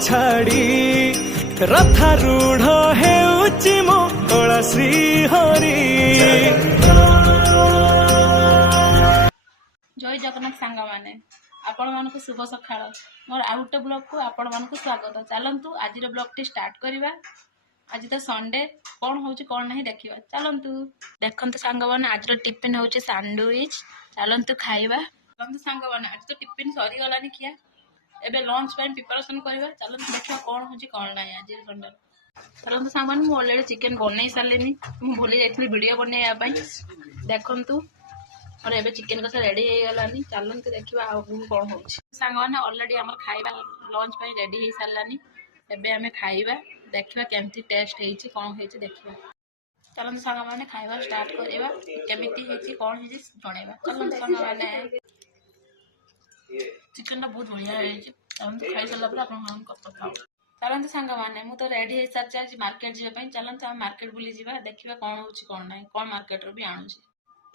छाड़ी रथारूढ़ हेउची मो कला श्री हरि। जय जगन्नाथ सांग मैंने आपण मानक शुभ सकाळ मोर आउ गोटे ब्लॉग को आपण मानक स्वागत। चलतु आज ब्लॉग टी स्टार्ट करवा। आज तो संडे कौन होची कौन नहीं देखिबा। चलतु देखंतु सांग मैंने आज टिफिन होची सैंडविच। चलतु खाइबा। चलतु सांग मैंने आज तो टिफिन सरी गलानी किया एबे लंच पे प्रिपरेशन करवा। चलतु देखिबा कौन होची कौन नहीं आज संडे। चलतु सांग मैंने मु ऑलरेडी चिकन बनै सारलेनी मु भूली जाइथली वीडियो बनैया पई। देखंतु और एबे चिकन कसा रेडी हो गलानी। चलते देखा आगे कौन हो सांग मैंने ऑलरेडी आम खाइबा लंच पे रेडी हो सारानी। एबे आम खाइबा देखा केमती टेस्ट होती कौन होती देखा। चलते सांग मैंने खाइबा स्टार्ट करवा केमिति होती कौन होती जनइबा। चलते सांग मैंने चिकन बहुत बढ़िया चलते खाई सारा कथा। चलते सांग मैंने मुझे रेडी हो सारी आज मार्केट जावाई। चलते आम मार्केट बुली जा देखा कौन हो कौन ना कौन मार्केट भी आणुची।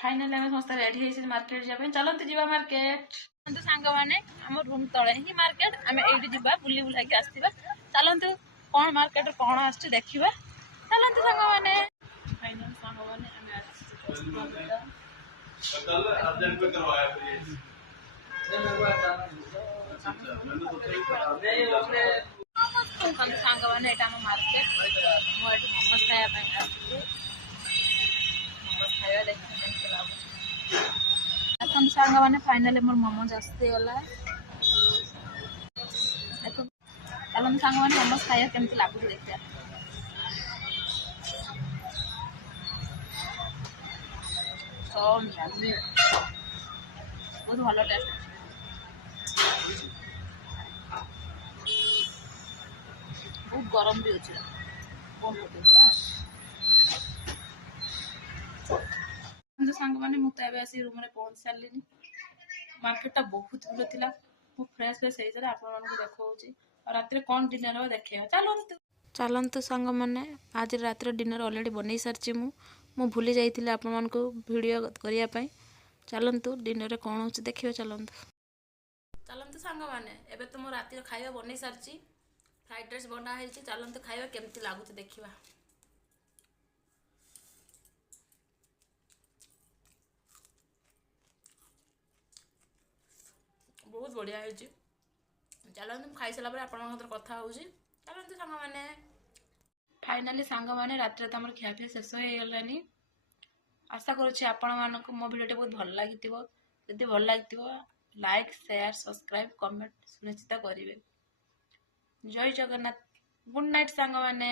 फाइनाली आम समस्त रेडी हो मार्केट जावाई। चलते जीवा मार्केट। चलते सांग मैंने आम रूम तले ही मार्केट आम ये जा बुली बुला आसवा। चलते कौन मार्केट कौन आस देखा। चलते सांग मैंने फाइनाल सांग मैंने सांग मैंने यहाँ मार्केट मुझे मोमोज खायापी मोमोज खाया देखते देखो सांग मैंने फाइनाली मोर मोमोज आसगला। देखो चलते सांग मैंने मोमोज खाया केमती लगुच देखा। बहुत भल टेस्ट बहुत गरम भी अच्छे सांग मैंने मुझे आसी रूम में पहुंच सारे। मार्केटा बहुत भीड़ थी फ्रेश फ्रेश होता आप देखा और रात कौन डिनर हो देखा। चलतु सांग मैंने आज रात डिनर ऑलरेडी बनई सारी मु भूली जाइए आपण मानक वीडियो करने। चलतु डिनर कौन हो देखिए। चलतु चलतु सांग मैंने एबे तो मो रात खाଇବା बनई सारी फ्राइड राइस बनाई। चलतु खाଇବା केमती लगुच देखा। बहुत बढ़िया है। चलते खाई सारा कथा हो। चलते सांग मैंने फाइनाली सांग मैंने रात तुम खियापिया शेष हो गलानी। आशा करुँच आपण मानक मो वीडियो बहुत भल लगी। जदि भल लगी लाइक शेयर सब्सक्राइब कमेंट सुनिश्चित करेंगे। जय जगन्नाथ गुड नाइट सांग मैंने।